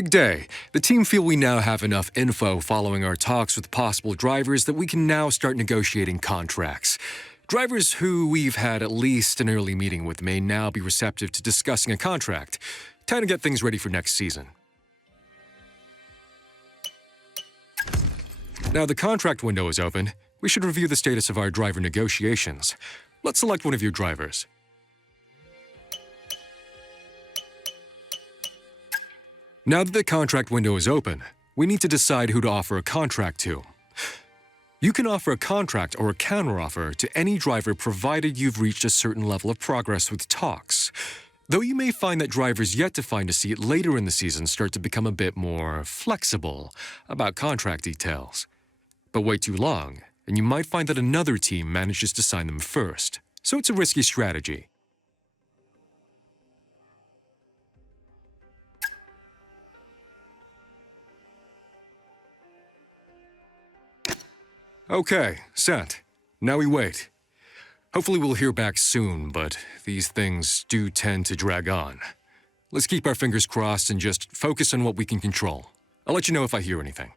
Big day. The team feel we now have enough info following our talks with possible drivers that we can now start negotiating contracts. Drivers who we've had at least an early meeting with may now be receptive to discussing a contract. Time to get things ready for next season. Now the contract window is open. We should review the status of our driver negotiations. Let's select one of your drivers. Now that the contract window is open, we need to decide who to offer a contract to. You can offer a contract or a counteroffer to any driver provided you've reached a certain level of progress with talks. Though you may find that drivers yet to find a seat later in the season start to become a bit more flexible about contract details. But wait too long, and you might find that another team manages to sign them first. So it's a risky strategy. Okay, sent. Now we wait. Hopefully we'll hear back soon, but these things do tend to drag on. Let's keep our fingers crossed and just focus on what we can control. I'll let you know if I hear anything.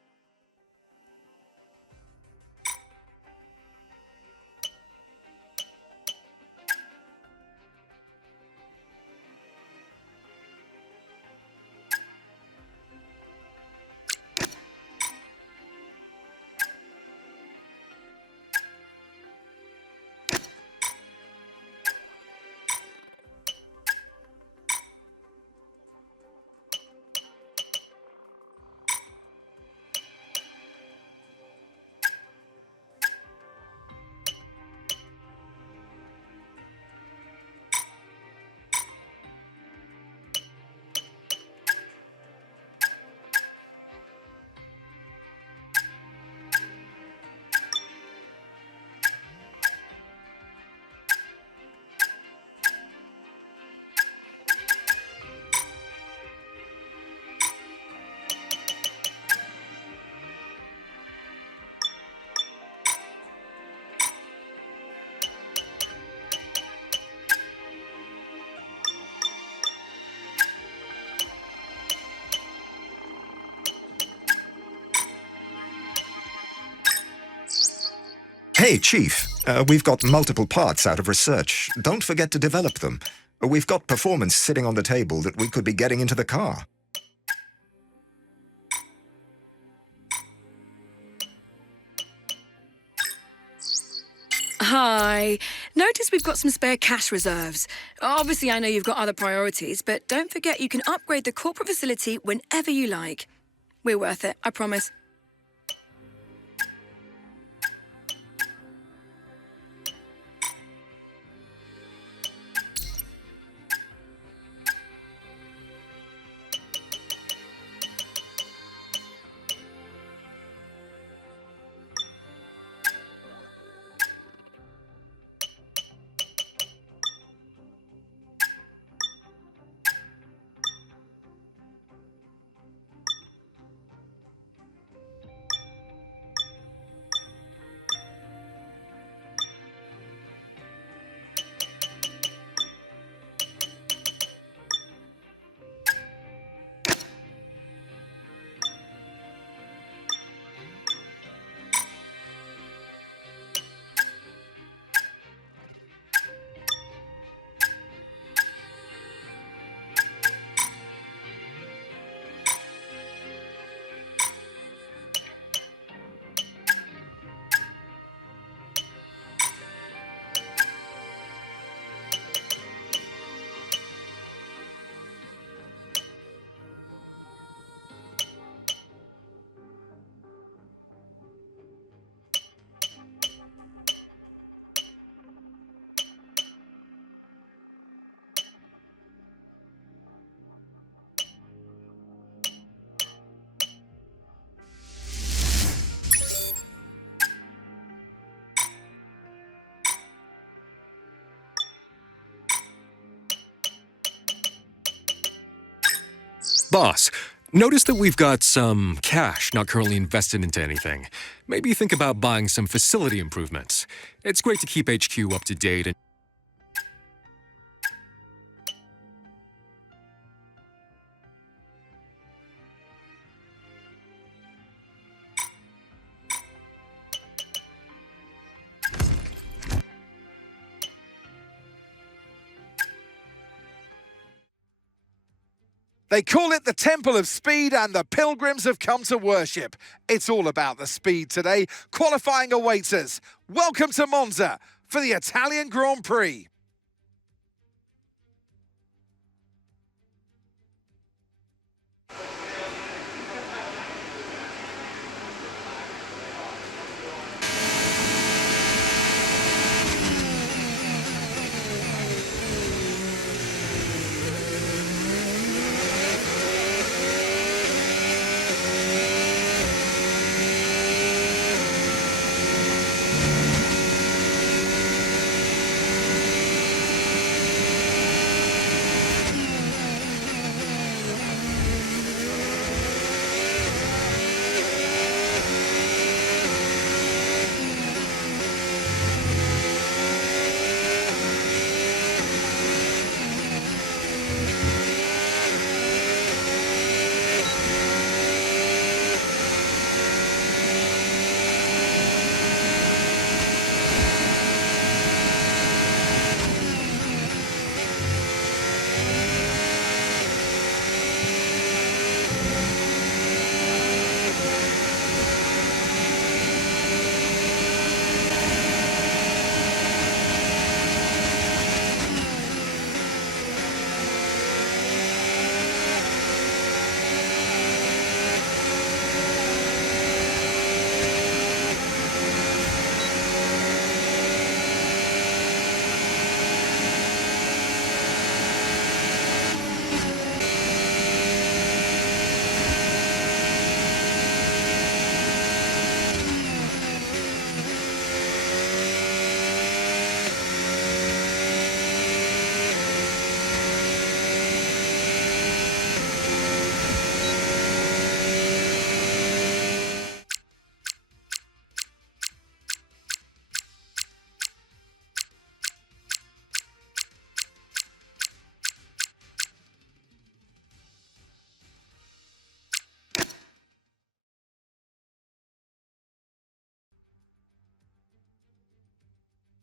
Hey, Chief. We've got multiple parts out of research. Don't forget to develop them. We've got performance sitting on the table that we could be getting into the car. Hi. Notice we've got some spare cash reserves. Obviously, I know you've got other priorities, but don't forget you can upgrade the corporate facility whenever you like. We're worth it, I promise. Boss, notice that we've got some cash not currently invested into anything. Maybe think about buying some facility improvements. It's great to keep HQ up to date and They call it the Temple of Speed and the pilgrims have come to worship. It's all about the speed today. Qualifying awaits us. Welcome to Monza for the Italian Grand Prix.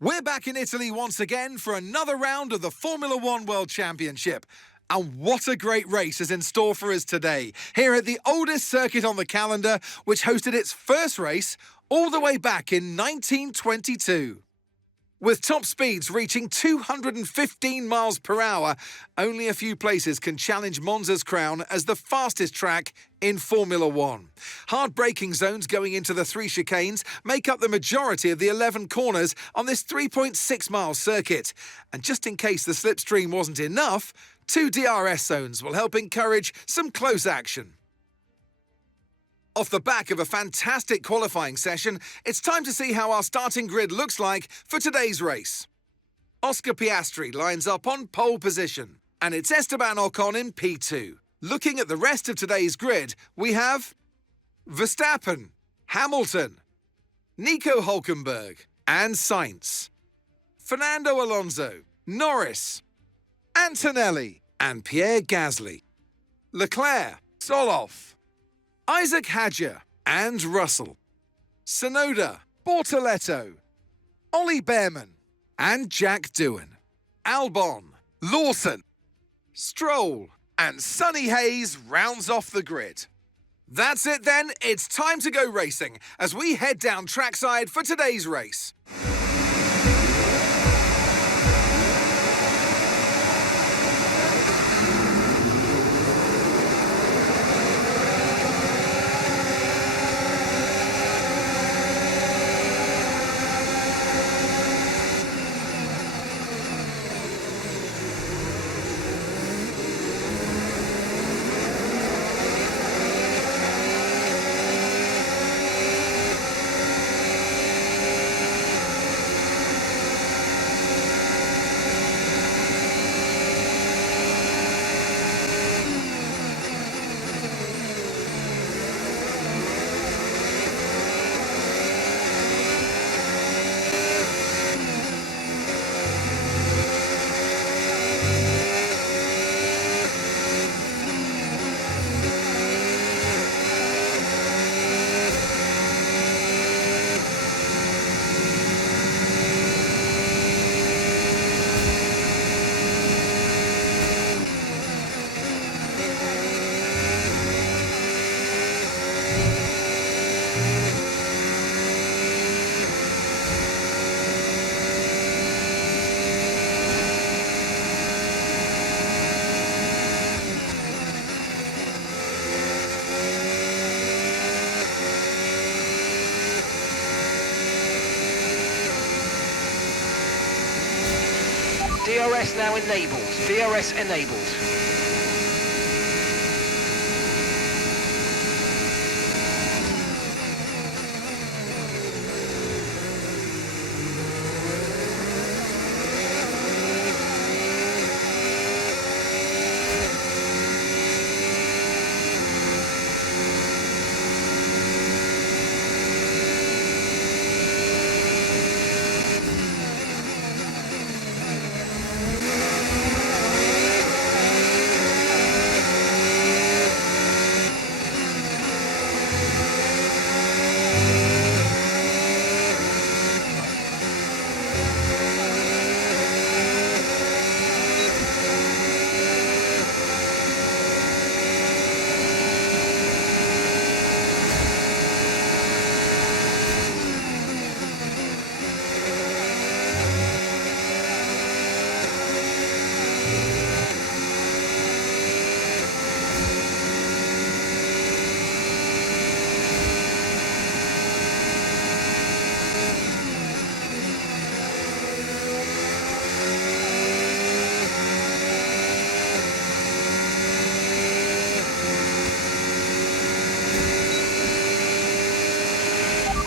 We're back in Italy once again for another round of the Formula One World Championship. And what a great race is in store for us today, here at the oldest circuit on the calendar, which hosted its first race all the way back in 1922. With top speeds reaching 215 miles per hour, only a few places can challenge Monza's crown as the fastest track in Formula One. Hard braking zones going into the 3 chicanes make up the majority of the 11 corners on this 3.6-mile circuit. And just in case the slipstream wasn't enough, 2 DRS zones will help encourage some close action. Off the back of a fantastic qualifying session, it's time to see how our starting grid looks like for today's race. Oscar Piastri lines up on pole position, and it's Esteban Ocon in P2. Looking at the rest of today's grid, we have Verstappen, Hamilton, Nico Hülkenberg, and Sainz, Fernando Alonso, Norris, Antonelli, and Pierre Gasly, Leclerc, Soloff, Isaac Hadjar and Russell, Tsunoda, Bortoletto, Ollie Behrman and Jack Doohan, Albon, Lawson, Stroll and Sonny Hayes rounds off the grid. That's it then, it's time to go racing as we head down trackside for today's race. DRS now enabled. DRS enabled.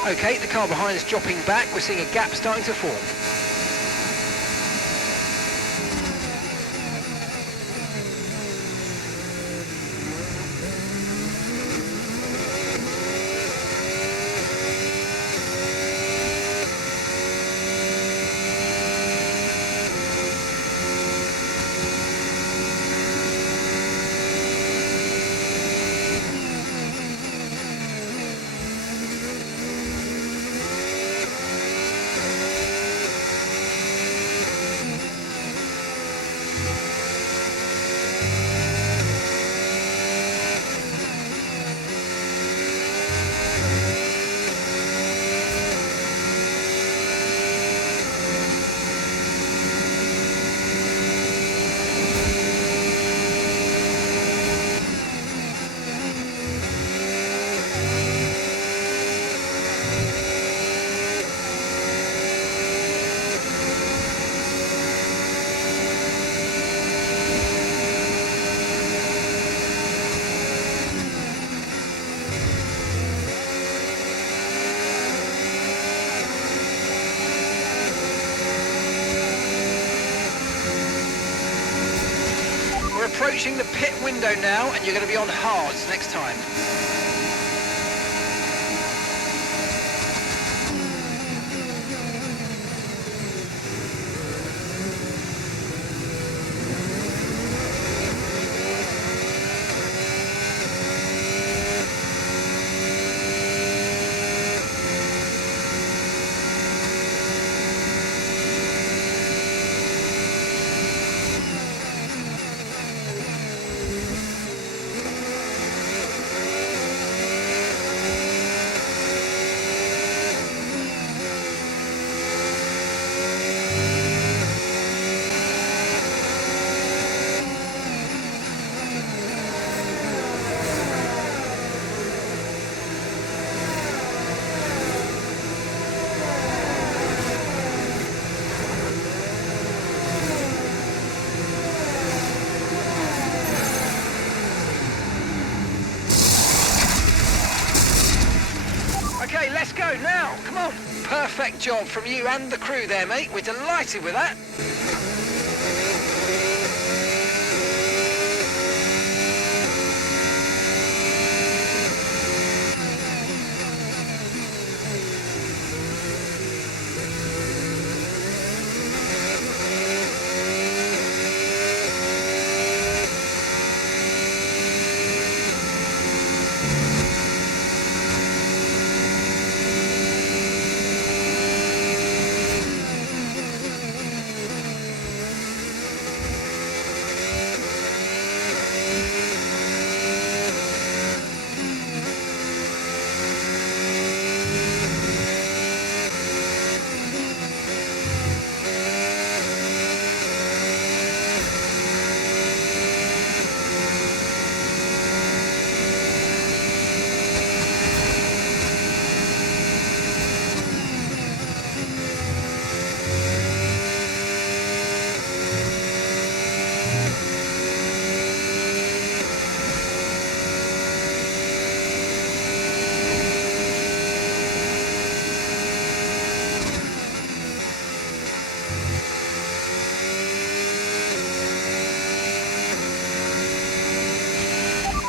Okay, the car behind is dropping back. We're seeing a gap starting to form. We're approaching the pit window now, and you're going to be on hards next time. Okay, let's go now. Come on. Perfect job from you and the crew there, mate. We're delighted with that.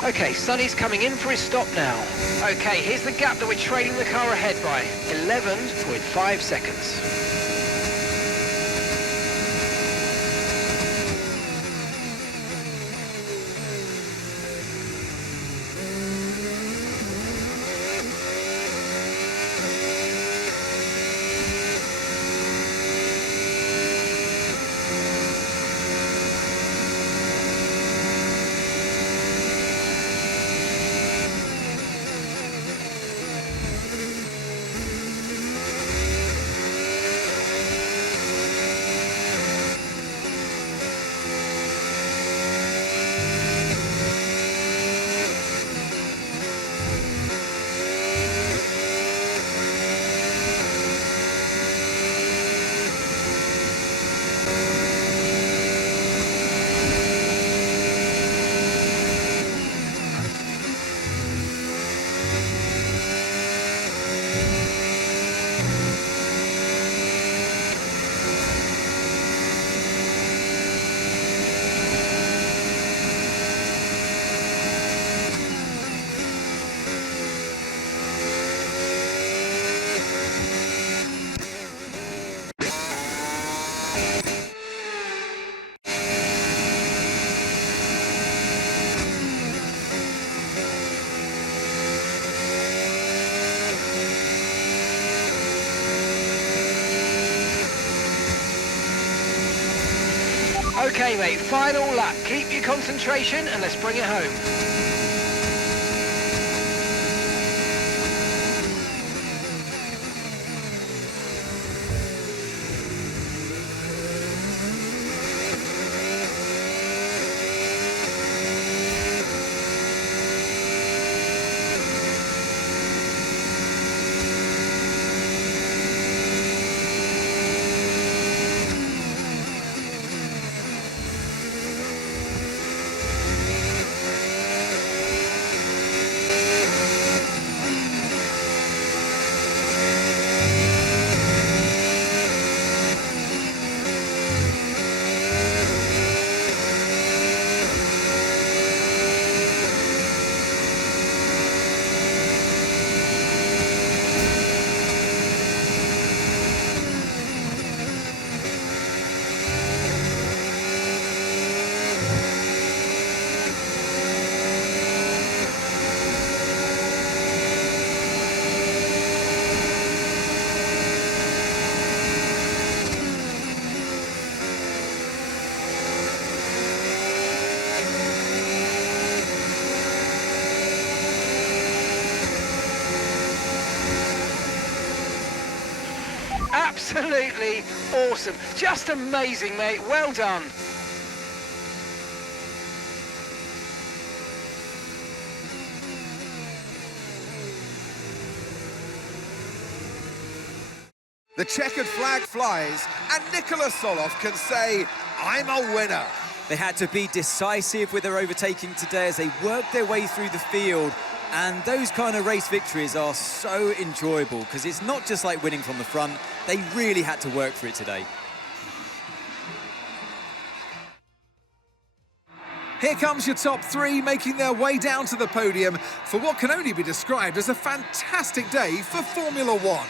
OK, Sonny's coming in for his stop now. OK, here's the gap that we're trailing the car ahead by. 11.5 seconds. OK, mate, final lap. Keep your concentration and let's bring it home. Absolutely awesome. Just amazing, mate. Well done. The checkered flag flies, and Nicola Soloff can say, I'm a winner. They had to be decisive with their overtaking today as they worked their way through the field. And those kind of race victories are so enjoyable because it's not just like winning from the front. They really had to work for it today. Here comes your top three making their way down to the podium for what can only be described as a fantastic day for Formula One.